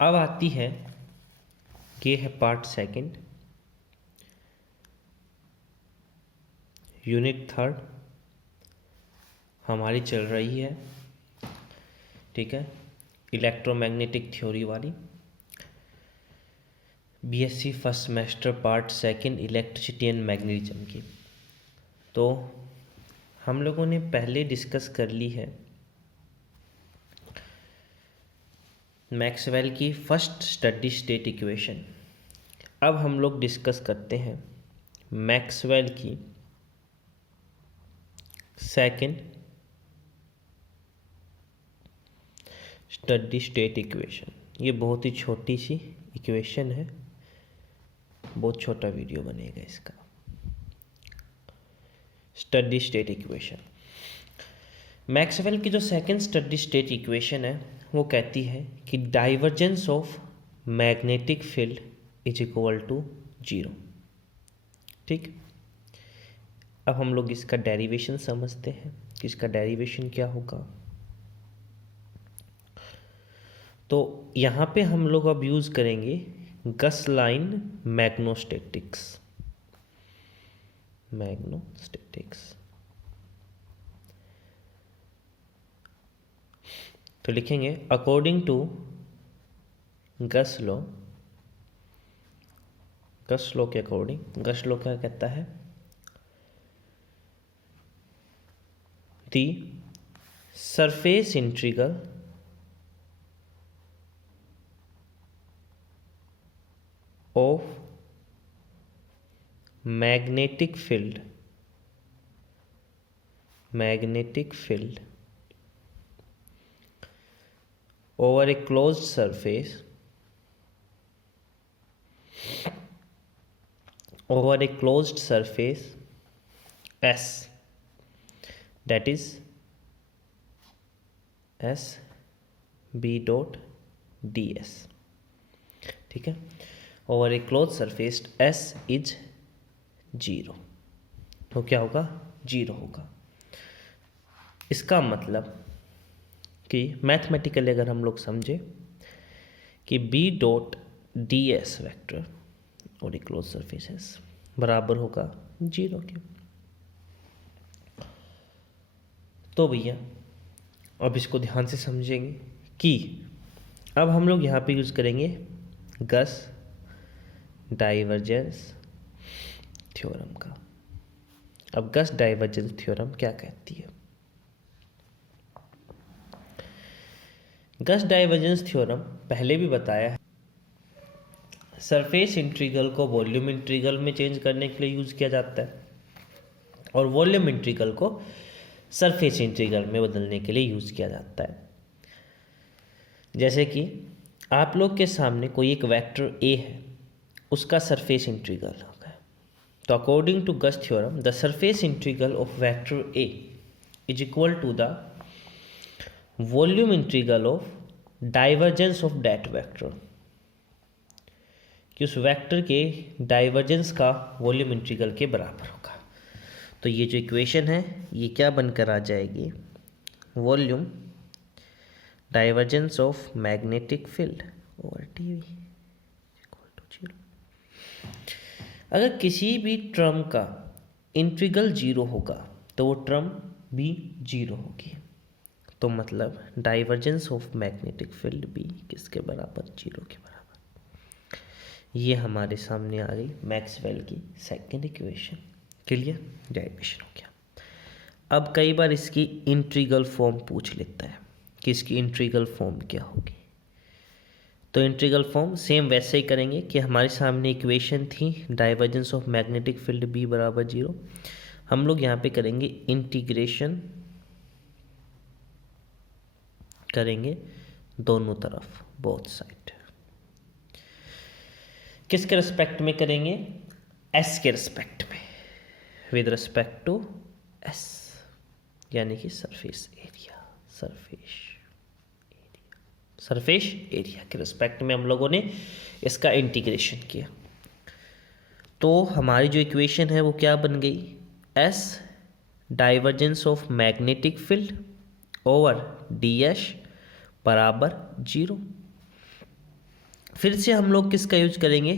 अब आती है, ये है पार्ट सेकंड, यूनिट थर्ड हमारी चल रही है, ठीक है, इलेक्ट्रोमैग्नेटिक थ्योरी वाली, BSc first semester part second, electricity and magnetism की। तो हम लोगों ने पहले डिस्कस कर ली है मैक्सवेल की फर्स्ट स्टडी स्टेट इक्वेशन। अब हम लोग डिस्कस करते हैं मैक्सवेल की सेकंड स्टडी स्टेट इक्वेशन। ये बहुत ही छोटी सी इक्वेशन है, बहुत छोटा वीडियो बनेगा इसका। स्टडी स्टेट इक्वेशन, मैक्सवेल की जो सेकंड स्टडी स्टेट इक्वेशन है वो कहती है कि divergence of magnetic field is equal to 0। ठीक, अब हम लोग इसका डेरिवेशन समझते हैं कि इसका डेरिवेशन क्या होगा। तो यहाँ पे हम लोग अब यूज़ करेंगे गस लाइन मैग्नोस्टैटिक्स। तो लिखेंगे according to Gauss law. Gauss law के अकॉर्डिंग, गस लॉ क्या कहता है, the surface integral of magnetic field over a closed surface S, that is S B dot ds, ठीक है, over A close surface S is 0। तो क्या होगा, 0 होगा। इसका मतलब कि मैथमेटिकली अगर हम लोग समझे कि B dot D S vector और ए क्लोज सरफेस S बराबर होगा 0 के। तो भैया अब इसको ध्यान से समझेंगे कि अब हम लोग यहाँ पे यूज़ करेंगे गस डाइवर्जेंस थ्योरम का। अब गस डाइवर्जेंस थ्योरम क्या कहती है? गस डाइवर्जेंस थ्योरम पहले भी बताया है, सरफेस इंटीग्रल को वॉल्यूम इंटीग्रल में चेंज करने के लिए यूज़ किया जाता है और वॉल्यूम इंटीग्रल को सरफेस इंटीग्रल में बदलने के लिए यूज़ किया जाता है। जैसे कि आप लोग के सामने कोई एक वेक्टर ए है, उसका सरफेस इंटीग्रल होगा। तो according to Gauss theorem the surface integral of vector A is equal to the volume integral of divergence of that vector, कि उस वेक्टर के डाइवर्जेंस का वॉल्यूम इंटीग्रल के बराबर होगा। तो ये जो इक्वेशन है ये क्या बनकर आ जाएगी, volume divergence of magnetic field over TV equal to 0। अगर किसी भी टर्म का इंटीग्रल 0 होगा तो वो टर्म भी 0 होगी। तो मतलब डाइवर्जेंस ऑफ मैग्नेटिक फील्ड भी किसके बराबर, 0 के बराबर। ये हमारे सामने आ गई मैक्सवेल की सेकंड इक्वेशन। क्लियर, डेरिवेशन हो गया। अब कई बार इसकी इंटीग्रल फॉर्म पूछ लेता है कि इसकी इंटीग्रल फॉर्म क्या होगी। तो इंटीग्रल फॉर्म सेम वैसे ही करेंगे कि हमारे सामने इक्वेशन थी divergence of magnetic field B बराबर 0। हम लोग यहाँ पे करेंगे इंटीग्रेशन, करेंगे दोनों तरफ, बोथ साइड। किसके रिस्पेक्ट में करेंगे, S के रिस्पेक्ट में, विद रिस्पेक्ट टू S, यानी कि सरफेस एरिया, सरफेस एरिया के रिस्पेक्ट में हम लोगों ने इसका इंटीग्रेशन किया। तो हमारी जो इक्वेशन है वो क्या बन गई, S divergence of magnetic field over ds बराबर 0। फिर से हम लोग किसका यूज करेंगे,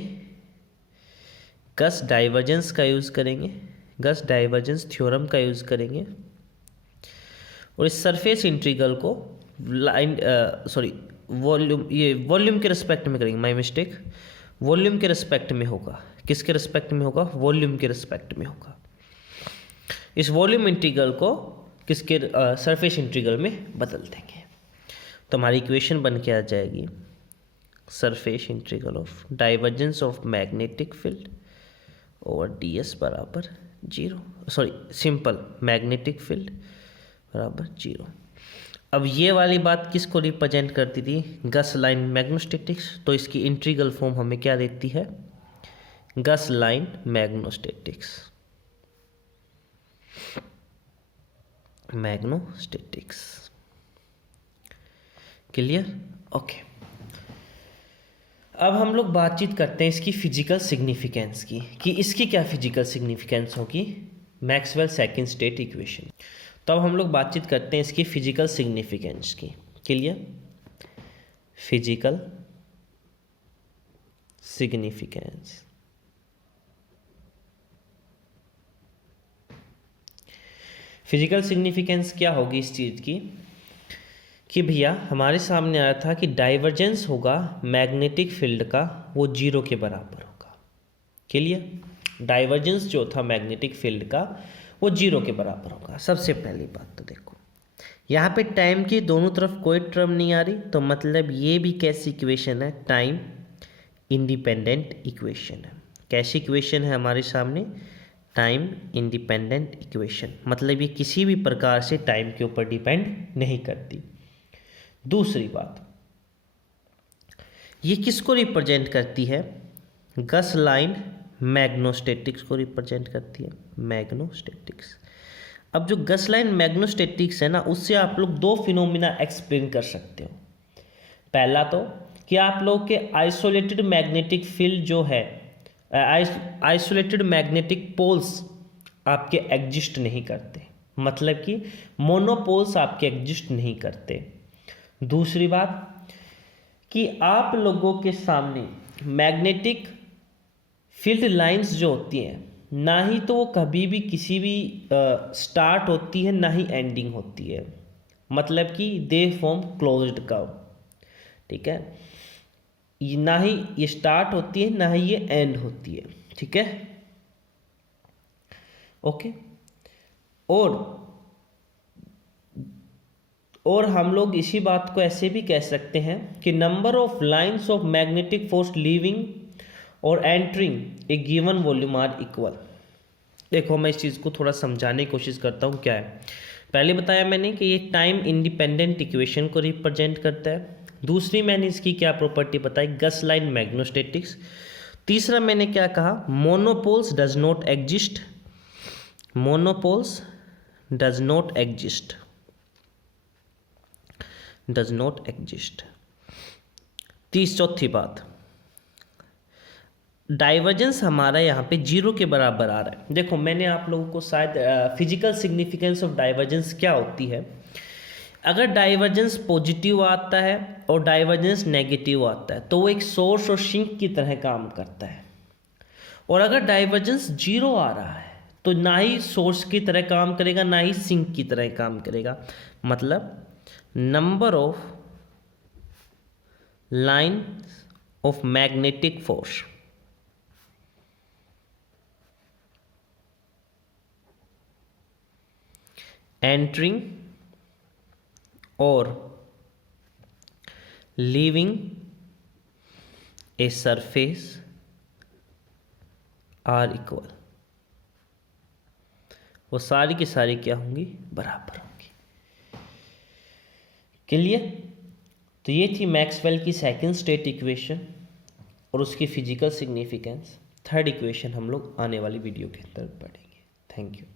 गॉस डाइवर्जेंस का यूज करेंगे, गॉस डाइवर्जेंस थ्योरम का यूज करेंगे और इस सरफेस इंटीग्रल को लाइन वॉल्यूम, ये वॉल्यूम के रिस्पेक्ट में करेंगे, माय मिस्टेक, वॉल्यूम के रिस्पेक्ट में होगा। किसके रिस्पेक्ट में होगा, वॉल्यूम के रिस्पेक्ट में होगा। इस वॉल्यूम इंटीग्रल को किसके सरफेस इंटीग्रल में बदल देंगे तो हमारी इक्वेशन बन के आ जाएगी surface integral of divergence of magnetic field over ds बराबर 0, सॉरी सिंपल मैग्नेटिक फील्ड बराबर 0। अब ये वाली बात किसको रिप्रेजेंट करती थी, गॉस लाइन मैग्नेटोस्टैटिक्स, तो इसकी इंटीग्रल फॉर्म हमें क्या देती है, Gauss line magnetostatics, magnetostatics. Clear, okay. अब हम लोग बातचीत करते हैं इसकी फिजिकल सिग्निफिकेंस की, कि इसकी क्या फिजिकल सिग्निफिकेंस होगी, मैक्सवेल सेकंड स्टेट इक्वेशन। तो अब हम लोग बातचीत करते हैं इसकी फिजिकल सिग्निफिकेंस की। Clear, physical significance. Physical significance क्या होगी इस चीज़ की, कि भैया हमारे सामने आया था कि डाइवर्जेंस होगा मैग्नेटिक फील्ड का वो 0 के बराबर होगा। क्लियर, डाइवर्जेंस जो था मैग्नेटिक फील्ड का वो 0 के बराबर होगा। सबसे पहली बात तो देखो यहाँ पे टाइम की दोनों तरफ कोई टर्म नहीं आ रही, तो मतलब ये भी कैसी इक्वेशन है, टाइम इंडिपेंडेंट इक्वेशन है। कैसी इक्वेशन है हमारे सामने, टाइम इंडिपेंडेंट इक्वेशन, मतलब ये किसी भी प्रकार से टाइम के ऊपर डिपेंड नहीं करती। दूसरी बात, ये किसको रिप्रेजेंट करती है, गॉस लाइन मैग्नेटोस्टैटिक्स को रिप्रेजेंट करती है, मैग्नेटोस्टैटिक्स। अब जो गॉस लाइन मैग्नेटोस्टैटिक्स है ना, उससे आप लोग दो फिनोमिना एक्सप्लेन कर सकते हो। पहला तो कि आप लोग के आइसोलेटेड मैग्नेटिक फील्ड जो है, आइसोलेटेड मैग्नेटिक पोल्स आपके एग्जिस्ट नहीं करते, मतलब कि मोनोपोल्स आपके एग्जिस्ट नहीं करते। दूसरी बात कि आप लोगों के सामने मैग्नेटिक फील्ड लाइंस जो होती हैं, ना ही तो वो कभी भी किसी भी स्टार्ट होती है ना ही एंडिंग होती है, मतलब कि दे फॉर्म क्लोज्ड कर्व। ठीक है, ना ही ये स्टार्ट होती है ना ही ये एंड होती है। ठीक है, ओके। और हम लोग इसी बात को ऐसे भी कह सकते हैं कि number of lines of magnetic force leaving और entering a given volume are equal. देखो मैं इस चीज़ को थोड़ा समझाने की कोशिश करता हूँ। क्या है, पहले बताया मैंने कि ये टाइम इंडिपेंडेंट इक्वेशन को रिप्रेजेंट करता है। दूसरी मैंने इसकी क्या प्रॉपर्टी बताई, गॉस लाइन मैग्नेटोस्टैटिक्स। तीसरा मैंने क्या कहा, monopoles does not exist, monopoles does not exist, does not exist. चौथी बात, डाइवर्जेंस हमारा यहाँ पे 0 के बराबर आ रहा है। देखो मैंने आप लोगों को शायद फिजिकल सिग्निफिकेंस ऑफ डाइवर्जेंस क्या होती है, अगर डाइवर्जेंस पॉजिटिव आता है और डाइवर्जेंस नेगेटिव आता है तो वो एक सोर्स और सिंक की तरह काम करता है। और अगर डाइवर्जेंस 0 आ रहा है तो ना ही सोर्स की तरह काम करेगा ना ही सिंक की तरह काम करेगा। मतलब number of line of magnetic force entering और leaving a surface are equal, वो सारी की सारी क्या होंगी, बराबर होंगी। क्लियर, तो ये थी मैक्सवेल की सेकंड स्टेट इक्वेशन और उसकी फिजिकल सिग्निफिकेंस। थर्ड इक्वेशन हम लोग आने वाली वीडियो के अंदर पढ़ेंगे। Thank you.